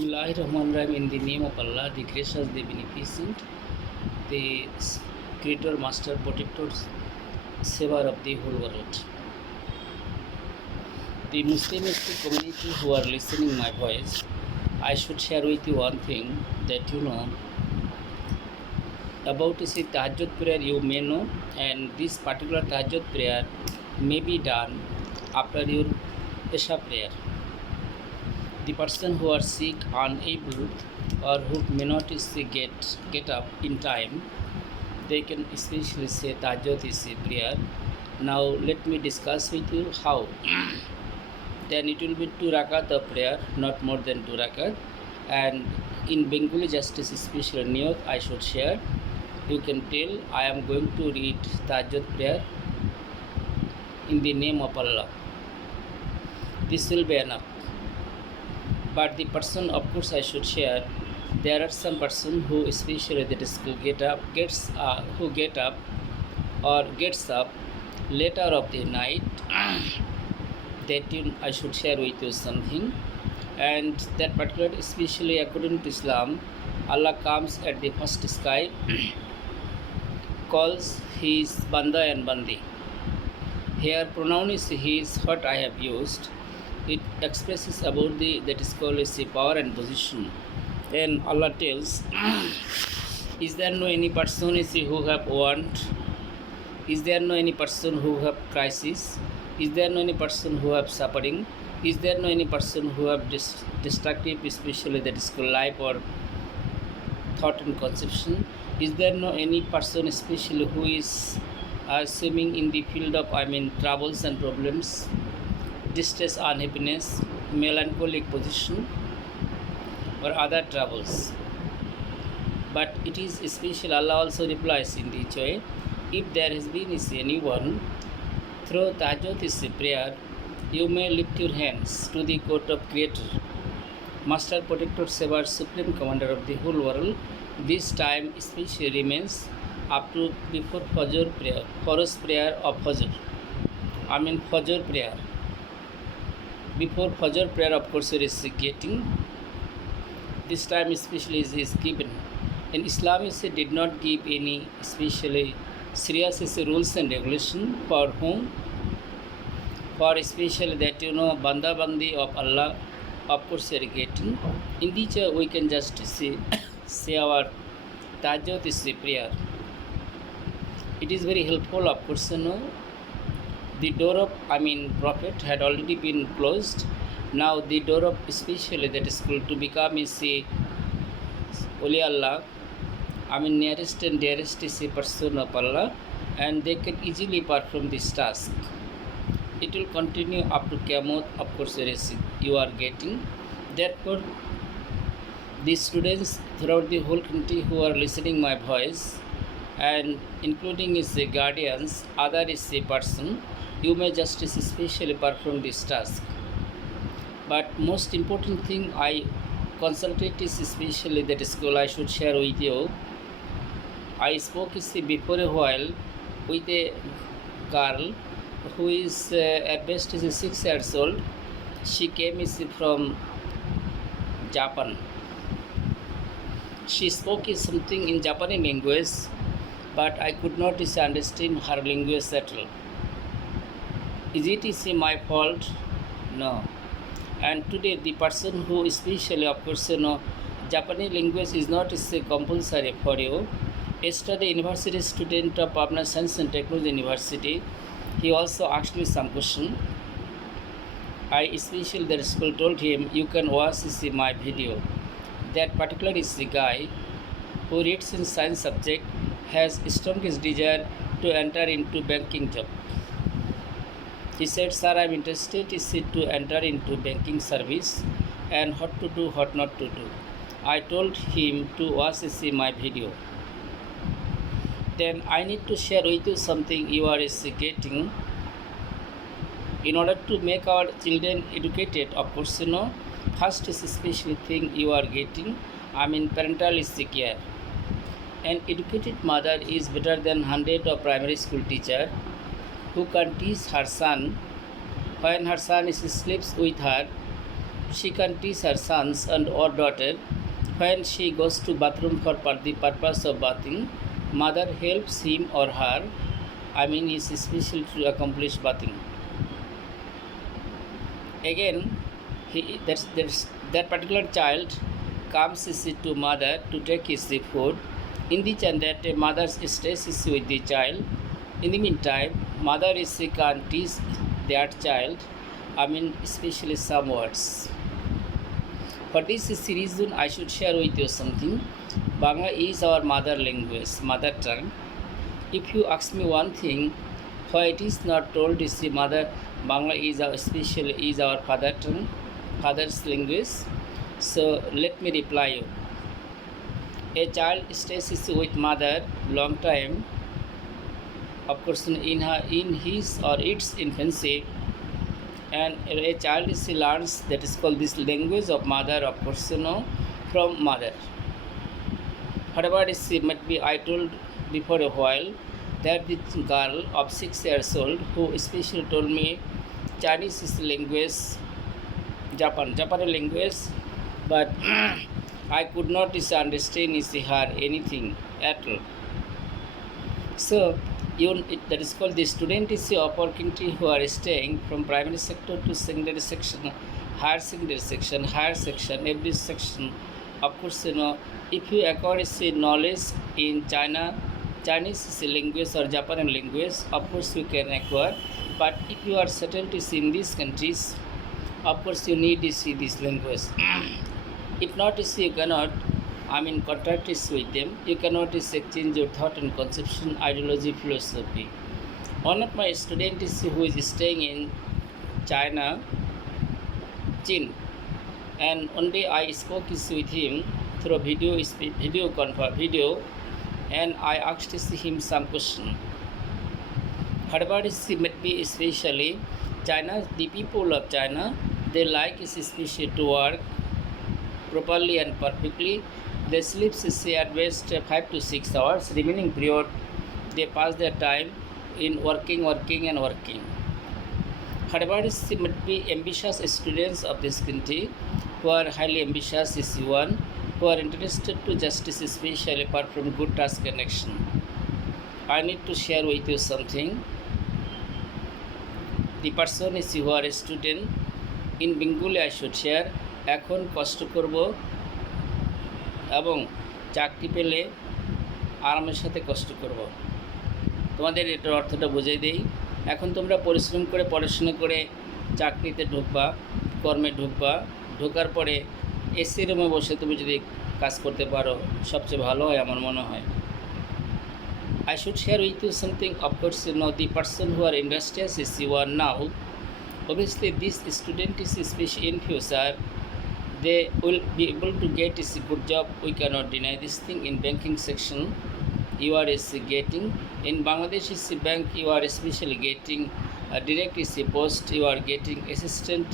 Bismillahirrahmanirrahim. In the name of Allah, the gracious, the beneficent, the creator, master, protector, saver of the whole world. The Muslim community who are listening my voice, I should share with you one thing that you know about this Tahajjud prayer you may know, and this particular Tahajjud prayer may be done after your Isha prayer. The person who are sick, unable, or who may not get up in time, they can especially say Tahajjud is a prayer. Now let me discuss with you how. Then it will be 2 rakat of prayer, not more than 2 rakat. And in Bengali justice special niyat I should share. You can tell I am going to read Tahajjud prayer in the name of Allah. This will be enough. But the person, of course, I should share. There are some person who, especially that is who get up or gets up later of the night. That I should share with you something, and that particular, especially according to Islam, Allah comes at the first sky, calls his banda and bandi. Here pronoun is his, what I have used. It expresses about that is called as the power and position. And Allah tells, is there no any person who have want? Is there no any person who have crisis? Is there no any person who have suffering? Is there no any person who have destructive, especially that is called life or thought and conception? Is there no any person especially who is swimming in the field of troubles and problems, distress, unhappiness, melancholic position, or other troubles? But it is especially Allah also replies in the way, if there has been anyone through Tahajjud is a prayer, you may lift your hands to the court of Creator, Master, Protector, Saver, Supreme Commander of the whole world. This time especially remains up to before Fajr prayer, Farz prayer of Fajr. Fajr prayer. Before Fajr prayer, of course, it is getting. This time especially is given. In Islam, it did not give any especially serious rules and regulation for whom, for especially that banda bandi of Allah, of course, are getting. In which we can just say our Tahajjud is a prayer. It is very helpful, of course. The door of Prophet had already been closed. Now the door of especially that is called to become a Oli Allah, nearest and dearest is a person of Allah, and they can easily perform this task. It will continue up to Qiyamah, of course, you are getting. Therefore, the students throughout the whole country who are listening my voice, and including the guardians, other is a person, you may just especially perform this task. But most important thing I consulted is especially that school I should share with you. I spoke before a while with a girl who is at best is 6 years old. She came from Japan. She spoke something in Japanese language, but I could not understand her language at all. Is it my fault? No. And today the person who especially, of course, Japanese language is not compulsory for you. Yesterday, university student of Pabna Science and Technology University, he also asked me some question. I especially the school told him, you can watch my video. That particular is the guy who reads in science subject, has strongest desire to enter into banking job. He said, sir, I am interested to enter into banking service, and what to do, what not to do. I told him to watch my video. Then I need to share with you something you are getting. In order to make our children educated, of course, first is a special thing you are getting. Parental care. An educated mother is better than 100 of primary school teacher who can teach her son when her son sleeps with her she can teach her sons and or daughter when she goes to bathroom for the purpose of bathing. Mother helps him or her. I mean, is special to accomplish bathing. Again, that particular child comes to mother to take his food. In the and that mother stays with the child. In the meantime, mother can teach that child. I mean, especially some words. For this reason, I should share with you something. Bangla is our mother language, mother tongue. If you ask me one thing, why it is not told is the mother Bangla is our father tongue, father's language. So let me reply you. A child stays with mother long time, of course in his or its infancy, and a child learns that is called this language of mother, of course from mother. Whatever might be, I told before a while that this girl of 6 years old who especially told me Chinese is language, Japanese language, but I could not understand her anything at all. So that is called the student is the opportunity who are staying from primary sector to secondary section, higher secondary section, higher section, every section. Of course, if you acquire knowledge in Chinese language or Japanese language, of course you can acquire. But if you are settled in these countries, of course you need to see this language. If not, you cannot, contact with them. You cannot exchange your thought and conception, ideology, philosophy. One of my students who is staying in China, Chin, and one day I spoke with him through video, and I asked him some question. Whatever might be, especially China, the people of China, they like especially to work properly and perfectly. They sleep at best 5 to 6 hours. Remaining period, they pass their time in working. Whatever might be, ambitious students of this country who are highly ambitious is one who are interested to justice, especially apart from good task connection. I need to share with you something. The person is who are a student in Bengali, I should share. এখন কষ্ট করব এবং চাকরি পেলে আরামের সাথে কষ্ট করব। তোমাদের এটার অর্থটা বুঝিয়ে দেই। এখন তোমরা পরিশ্রম করে পড়াশোনা করে চাকরিতে ঢুকবা, কর্মে ঢুকবা, ঢোকার পরে এসি রুমে বসে তুমি যদি কাজ করতে পারো সবচেয়ে ভালো হয় আমার মনে হয়। I should share with you something. Of course, the person who are industrious is you are now. Obviously, this student is especially in future. They will be able to get a good job. We cannot deny this thing. In banking section, you are getting. In Bangladesh is a bank, you are especially getting direct is a post. You are getting assistant.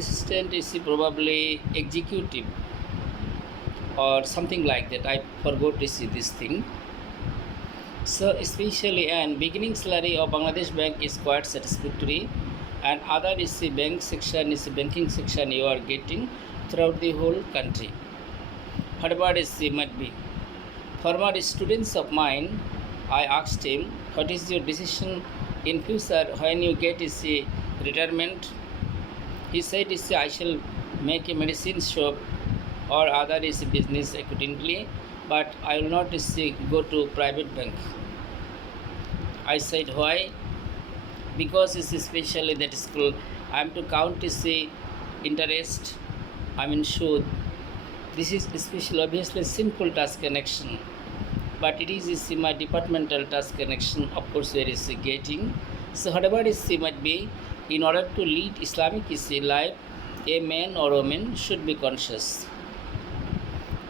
Assistant is probably executive or something like that. I forgot to see this thing. So especially and beginning salary of Bangladesh bank is quite satisfactory, and other is the bank section, is the banking section you are getting throughout the whole country. Whatever is might be. Former students of mine, I asked him, what is your decision in future when you get is the retirement? He said is I shall make a medicine shop or other is a business accordingly, but I will not go to private bank. I said why? Because it's especially that school I am to count is the interest, should. This is especially obviously simple task connection, but it is my departmental task connection, of course where is getting. So whatever is might be, in order to lead Islamic life, a man or woman should be conscious.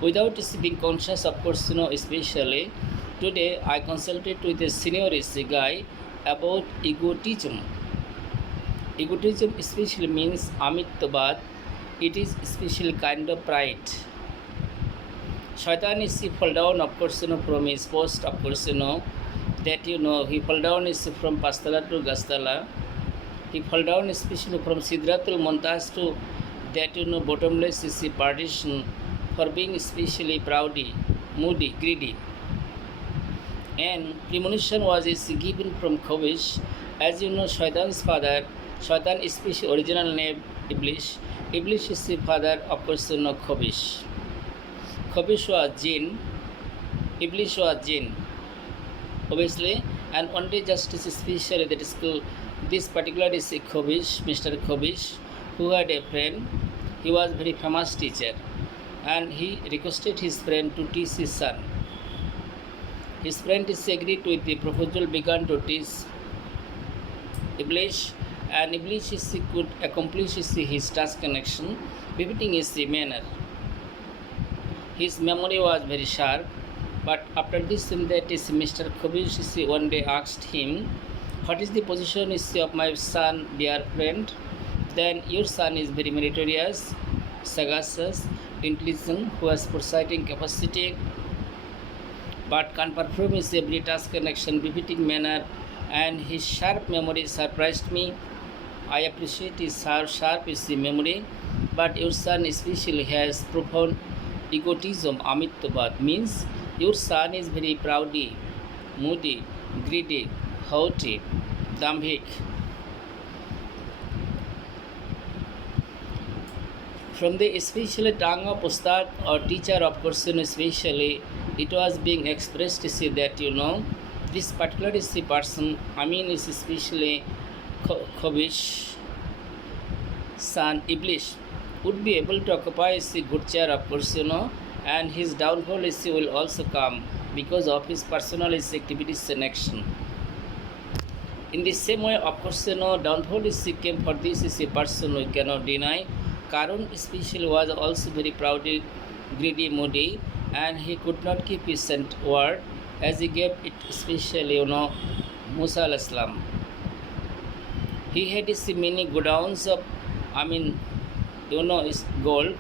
Without being conscious, of course, especially today I consulted with a senior guy about egotism. Egotism especially means amitabad. It is especially kind of pride. Shaitan is he fall down, of course, from his post, of course, that he fall down is from Pastala to Gastala. He fall down especially from Sidratul Muntaha to that bottomless is the partition for being especially proudy, moody, greedy. And premonition was is given from Khabish. As you know, Shaitan's father, Shaitan is his original name Iblis. Iblis is the father of course Khabish. Khabish was jinn, Iblis was jinn, obviously. And one day justice especially that is called this particular is Khabish, Mr. Khabish, who had a friend. He was very famous teacher, and he requested his friend to teach his son. His friend disagreed with the proposal, began to teach Iblis, and Iblis could accomplish his task connection, befitting his manner. His memory was very sharp, but after this, that is Mr. Khabish one day asked him, "What is the position of my son, dear friend?" Then your son is very meritorious, sagacious, intelligent, who has foresighting capacity, but can perform his every task connection befitting manner, and his sharp memory surprised me. I appreciate his sharp is the memory, but your son especially has profound egotism. Amitabad means your son is very proudy, moody, greedy, haughty, dambhik. From the especially tongue of Ustad or teacher of person especially, it was being expressed to say that this particular is the person, is especially Khabish, son Iblis, would be able to occupy the good chair of course and his downfall will also come because of his personal activities and action. In the same way, of course downfall came for this is a person we cannot deny. Karun especially was also very proud, greedy, moody, and he could not keep his sent word as he gave it especially Musa al-Islam. He had many godowns of is gold.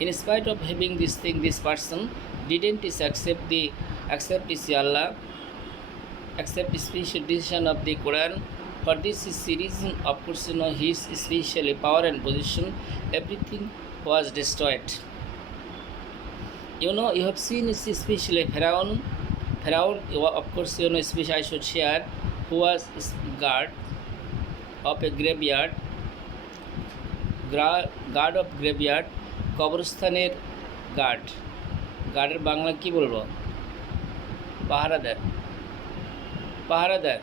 In spite of having this thing, this person didn't accept Allah, accept the special decision of the Quran. For this series, of course, his special power and position, everything was destroyed. You have seen especially Pharaoh. Pharaoh, of course, especially I should share, who was guard of a graveyard, guard of graveyard, কবরস্থানের গার্ডের বাংলা কি বলবো? পাহারাদার.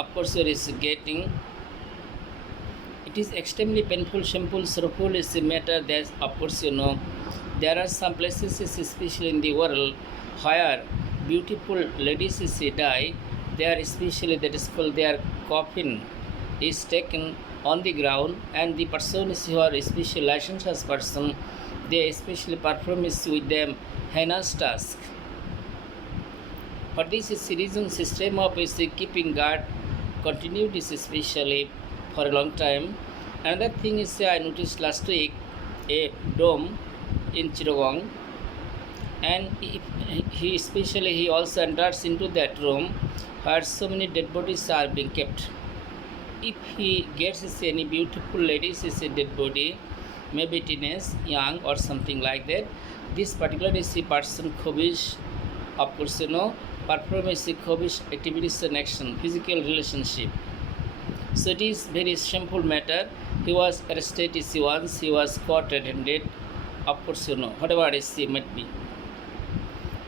Of course, it is getting. It is extremely painful, shameful, sorrowful is a matter that, of course, there are some places, especially in the world, where beautiful ladies die. They are especially, that is called, their coffin is taken on the ground, and the person who are especially licensed person, they especially perform with them heinous task. For this reason, system of keeping guard continued is especially for a long time. Another thing is I noticed last week a dome in Chittagong, and he also enters into that room where so many dead bodies are being kept. If he gets any beautiful ladies is a dead body, maybe teenage, young or something like that, this particular is the person Khabish, of course perform Khabish activities and action, physical relationship. So it is very shameful matter. He was arrested once, he was caught red-handed, of course whatever is he might be.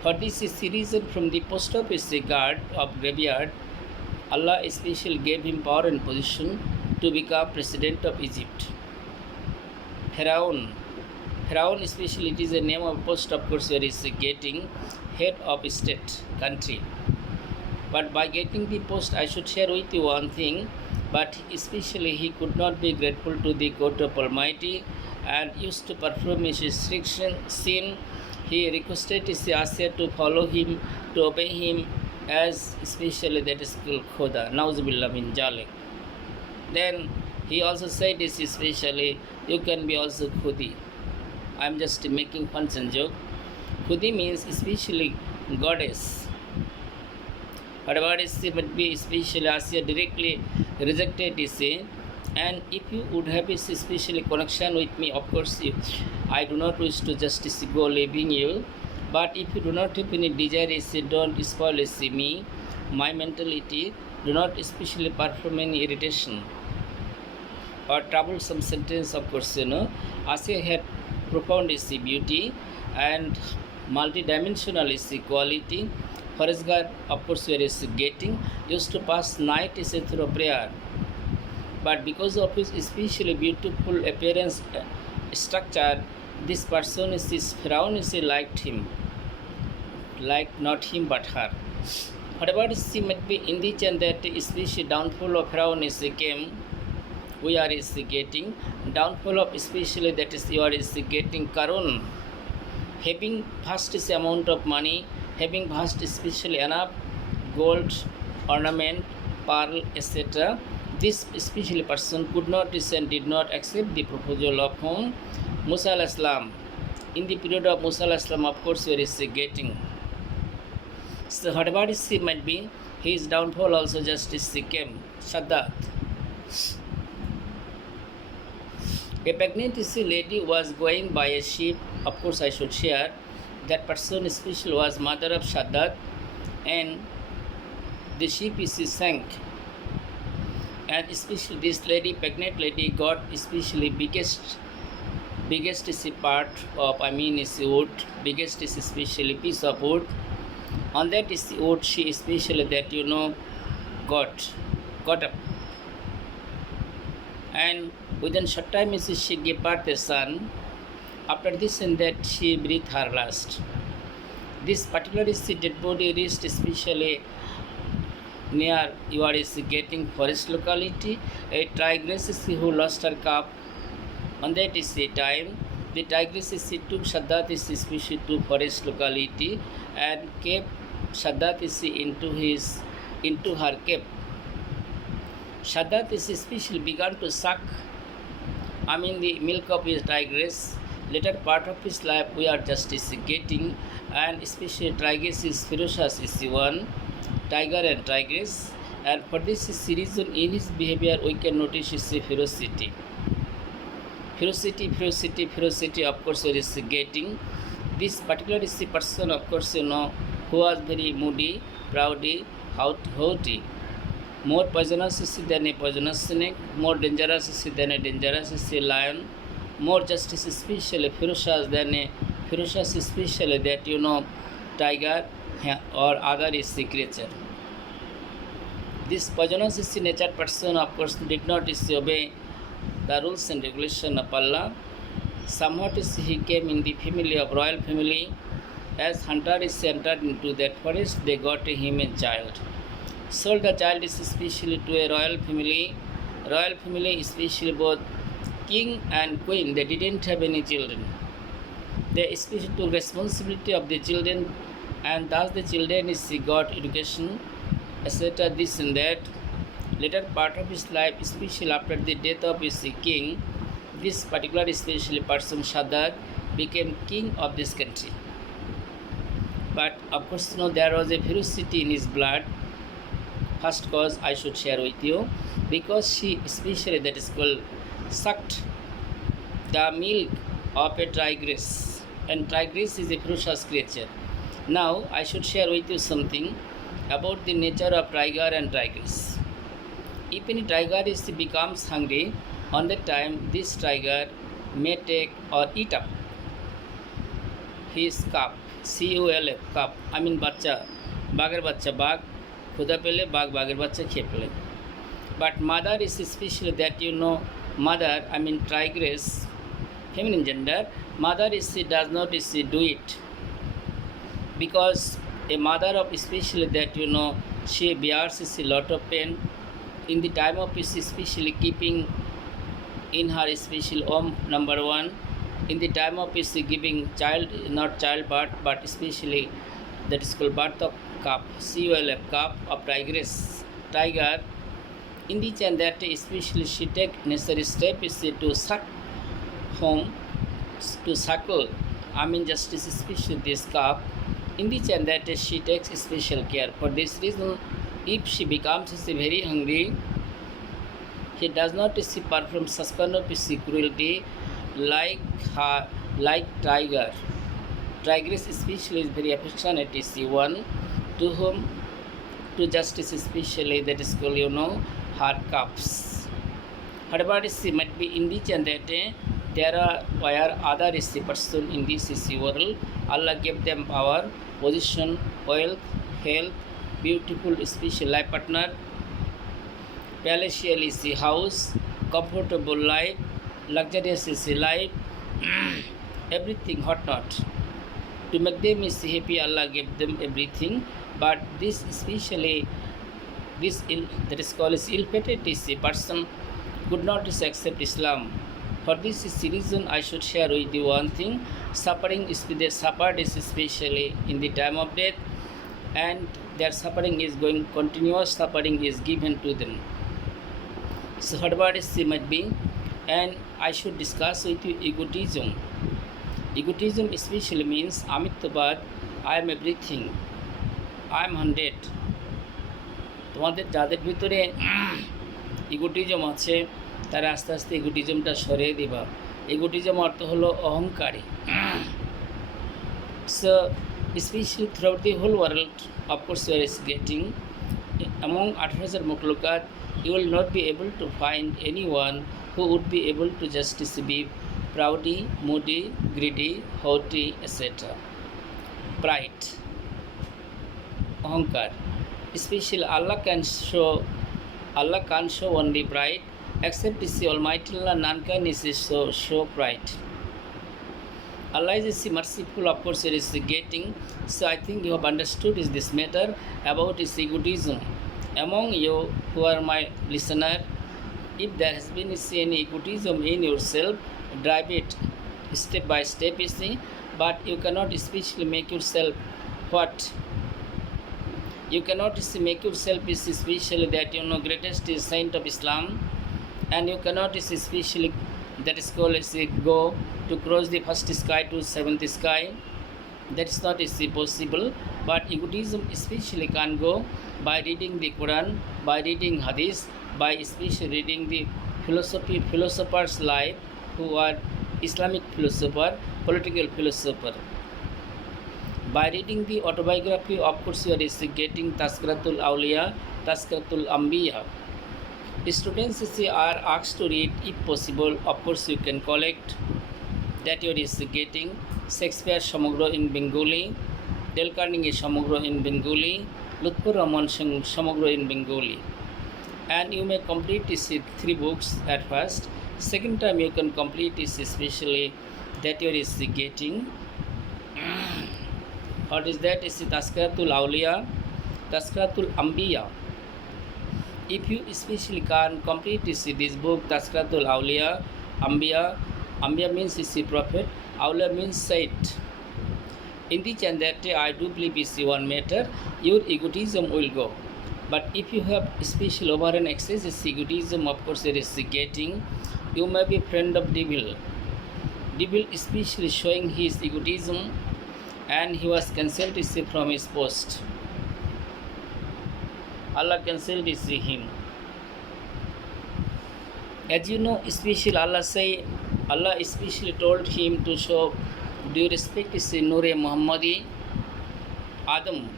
For this is the reason from the post office guard of graveyard, Allah especially gave him power and position to become president of Egypt. Pharaoh especially, it is a name of post, of course, where is getting head of state country. But by getting the post, I should share with you one thing, but especially he could not be grateful to the God of Almighty and used to perform his restriction sin. He requested his Asya to follow him, to obey him, as especially that is called Khoda, Nauzubillah min Jalik. Then he also said this especially, you can be also Khudi. I am just making fun and joke. Khudi means especially goddess. Whatever is might be especially Asya directly rejected is And if you would have a special connection with me, of course, I do not wish to just go leaving you. But if you do not have any desire, don't spoil me, my mentality, do not especially perform any irritation or troublesome sentence, of course, Asya had profound is the beauty and multi-dimensional is the quality. Forest God, of course, where is getting used to pass night is through prayer. But because of his especially beautiful appearance structure, this person is this Pharaoh is liked him, like not him but her. Whatever she might be in the and that especially downfall of Pharaoh is came, we are is getting downfall of especially that is you are is getting Karun, having vast amount of money, having vast especially enough gold, ornament, pearl, etc. This especially person could not and did not accept the proposal of whom? Musa al-Islam. In the period of Musa al-Islam, of course, where is getting. So whatever is he might be, his downfall also just is came. Shaddad. A pregnant lady was going by a ship. Of course, I should share. That person especially was mother of Shaddad, and the ship is sank. And especially this lady, pregnant lady, got especially biggest is a part of, is wood, biggest is especially piece of wood. On that is the wood she especially that got up. And within short time is she gave birth a son. After this and that she breathed her last. This particular is the dead body reached especially near you are is getting forest locality. A tigress is who lost her calf. On that is the time the tigress is took Shaddad is especially to forest locality and kept Shaddad is into her cave. Shaddad is especially began to suck the milk of his tigress. Later part of his life we are just getting, and especially tigress is ferocious is the one, tiger and tigress, and for this reason in his behavior we can notice his ferocity. Ferocity, of course, there is getting. This particular is the person, of course, who was very moody, proudy, haughty. More poisonous is than a poisonous snake, more dangerous is than a dangerous is a lion, more justice especially ferocious than a ferocious especially that tiger or other is the creature. This poisonous is the nature person, of course, did not obey the rules and regulation of Allah. Somewhat is he came in the family of royal family. As hunter is entered into that forest, they got him a child. Sold the child is especially to a royal family. Royal family, especially both king and queen, they didn't have any children. They especially took responsibility of the children, and thus the children is got education, etc. This and that. Later part of his life, especially after the death of his king, this particular especially person Shaddad became king of this country. But of course, there was a ferocity in his blood. First cause I should share with you, because she especially that is called sucked the milk of a tigress, and tigress is a ferocious creature. Now I should share with you something about the nature of tiger and tigress. If any tiger becomes hungry, on that time this tiger may take or eat up his calf, CULF, calf, বাচ্চা, বাঘের বাচ্চা, বাঘ ক্ষুধা পেলে বাঘের বাচ্চা খেয়ে ফেলে। But mother is especially that mother, tigress, feminine gender, mother does not do it, because a mother of especially that she bears a lot of pain in the time of especially keeping in her special home, number one, in the time of giving child, not childbirth, but especially that is called birth of calf, CULF, calf of tiger. In the and that especially she take necessary step to suck home, to suckle, just especially this calf. In the and that she takes special care. For this reason, if she becomes very hungry, He does not perform such kind of cruelty like like tiger. Tigress especially is very affectionate one to whom to justice especially that is called her cups. However, might be indigent that there were other person in this world. Allah gave them power, position, wealth, health, beautiful special life partner, palatial house, comfortable life, luxurious life, everything hot not. To make them happy, Allah gave them everything. But this especially that is called ill-fated person could not accept Islam. For this reason, I should share with you one thing. Suffering is they suffered is especially in the time of death, and their suffering is going continuous. Suffering is given to them. So whatever is might be, and I should discuss with you egotism. Egotism especially means Amitabad, I am everything, I am 100. তোমাদের যাদের ভিতরে ইগোটিজম আছে তারা আস্তে আস্তে ইগোটিজমটা সরিয়ে দিবা। ইগোটিজম অর্থ হলো অহংকারী। So especially throughout the whole world, of course, you are getting among 18,000 makhlukat, you will not be able to find anyone who would be able to just be proudy, moody, greedy, haughty, etc. Pride, ahankar. Especially Allah can't show only pride, except is the Almighty Allah, none can show pride. Allah is merciful, of course, it is getting. So I think you have understood is this matter about his egotism. Among you who are my listener, if there has been any egotism in yourself, drive it step by step, you see. But you cannot especially make yourself what? You cannot make yourself especially that greatest saint of Islam, and you cannot especially that is called go to cross the first sky to seventh sky. That is not possible. But egotism especially can go by reading the Quran, by reading Hadith, by especially reading the philosophers' life who are Islamic philosopher, political philosopher. By reading the autobiography, of course, you are getting Tazkiratul Awliya, Tazkiratul Anbiya. Students are asked to read, if possible, of course, you can collect that you are getting Shakespeare Samagro in Bengali, Dale Carnegie Samagro in Bengali, Lutfur Rahman Samagro in Bengali. And you may complete these 3 books at first. Second time you can complete this especially that you are getting. What is that? Is Tazkiratul Awliya, Tazkiratul Anbiya. If you especially can complete this book, Tazkiratul Awliya, Anbiya means is the prophet, Awliya means saint. In this and that I do believe is one matter, your egotism will go. But if you have special over and excess egotism, of course, there is getting, you may be friend of devil. Devil especially showing his egotism, and he was cancelled from his post. Allah cancelled him. As you know, especially Allah especially told him to show due respect is Noor Muhammadi, Adam.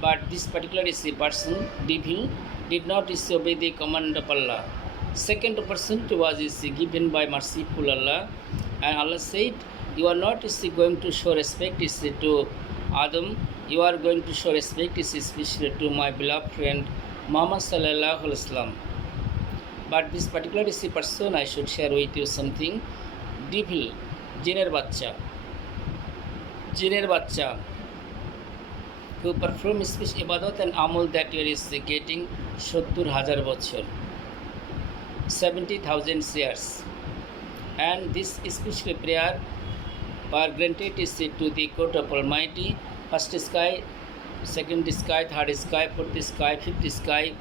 But this particular person, devil, did not disobey the command of Allah. Second person was given by merciful Allah, and Allah said, you are not going to show respect to Adam, you are going to show respect especially to my beloved friend Muhammad sallallahu alaihi wasallam. But this particular person, I should share with you something. Devil, jinner bacha, who perform special ibadat and amal that you are getting 70,000 বছর, 70,000 years. And this special prayer were granted to the court of Almighty. First sky, second sky, third sky, fourth sky, fifth sky,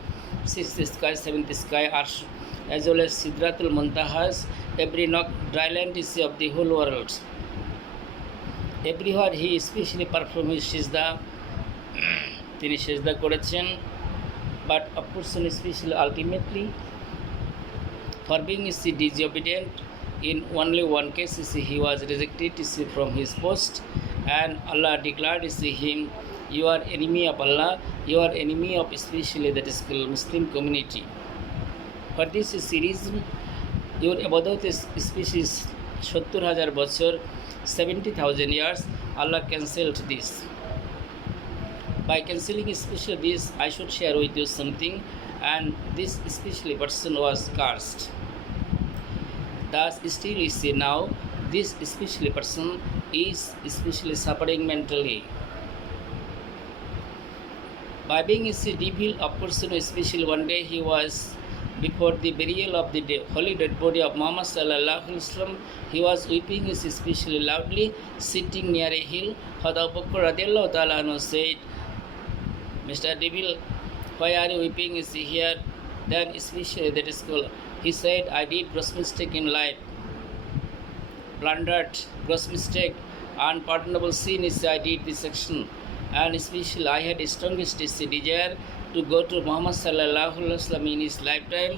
sixth sky, seventh sky, Arsh, as well as Sidratul Muntahas, every nook, dry land is of the whole world. Everywhere he especially performed his Shizda, তিনি সেজদা করেছেন, but a person especially ultimately For being disobedient, in only one case he was rejected from his post, and Allah declared him, "You are enemy of Allah, you are enemy of especially that is called Muslim community." For this reason, your ibadat is species 70,000 বছর 70,000 years, Allah cancelled this. By cancelling especially this, I should share with you something, and this especially person was cursed. Thus still we see now, this especially person is especially suffering mentally. By being a devil, a person especially one day he was before the burial of the holy dead body of Muhammad sallallahu alaihi wasallam, he was weeping especially loudly, sitting near a hill. Hadab Bakr radiallahu ta'ala anhu said, "Mr. Devil, why are you weeping? Is he here?" Then especially that is called, he said, "I did gross mistake in life, blundered, gross mistake, unpardonable sin is I did this action, and especially I had the strongest desire to go to Muhammad sallallahu alaihi wasallam in his lifetime,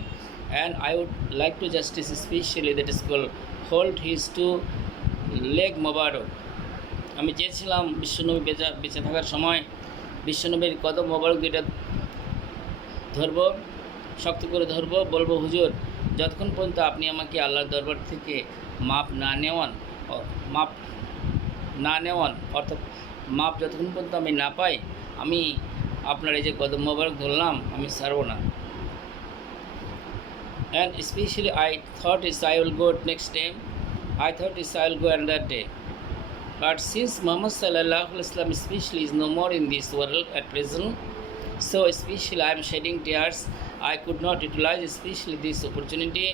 and I would like to justice especially that is called hold his two leg mubarak." আমি চেয়েছিলাম বিশ্বনবী বেঁচে থাকার সময় বিশ্বনবীর কদম মোবারক দুইটা ধরবো, শক্ত করে ধরবো, বলবো, "হুজুর, যতক্ষণ পর্যন্ত আপনি আমাকে আল্লাহর দরবার থেকে মাপ না নেওয়ান অর্থাৎ মাপ যতক্ষণ পর্যন্ত আমি না পাই, আমি আপনার এই যে কদম মোবারক ধরলাম আমি ছাড়বো না." And especially I thought I will go next day. I thought I will go another day. But since Muhammad sallallahu alaihi wasallam especially is no more in this world at present, so especially I am shedding tears. I could not utilize especially this opportunity,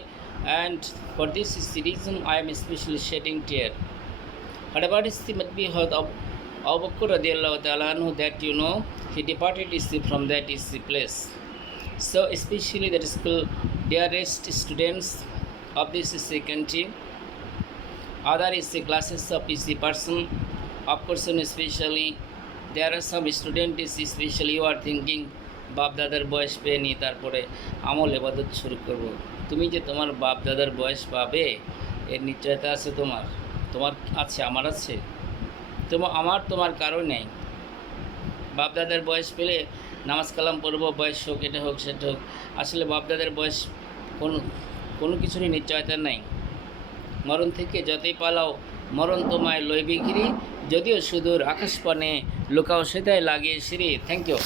and for this is the reason I am especially shedding tear. Whatever is the might be heard of Abu Bakr radiallahu ta'ala anhu, that you know he departed from that is the place. So especially that is called dearest students of this is the country. Other is the classes of is the person, of person especially. There are some students especially you are thinking বাপ দাদার বয়স পেয়ে নি তারপরে আমল ইবাদত শুরু করব। তুমি যে তোমার বাপ দাদার বয়স পাবে এর নিশ্চয়তা আছে? তোমার আছে, আমার আছে? তোমার কারো নেই। বাপ দাদার বয়স পেলে নামাজ কালাম পড়ব, বয়স হোক, এটা হোক, সেটা হোক। আসলে বাপ দাদার বয়স কোনো কিছুরই নিশ্চয়তা নাই। মরণ থেকে যতই পালাও মরণ তোমায় লইবে ঘিরে, যদিও সুদূর আকাশপানে লুকাও সেটাই লাগে সিঁড়ি। Thank you.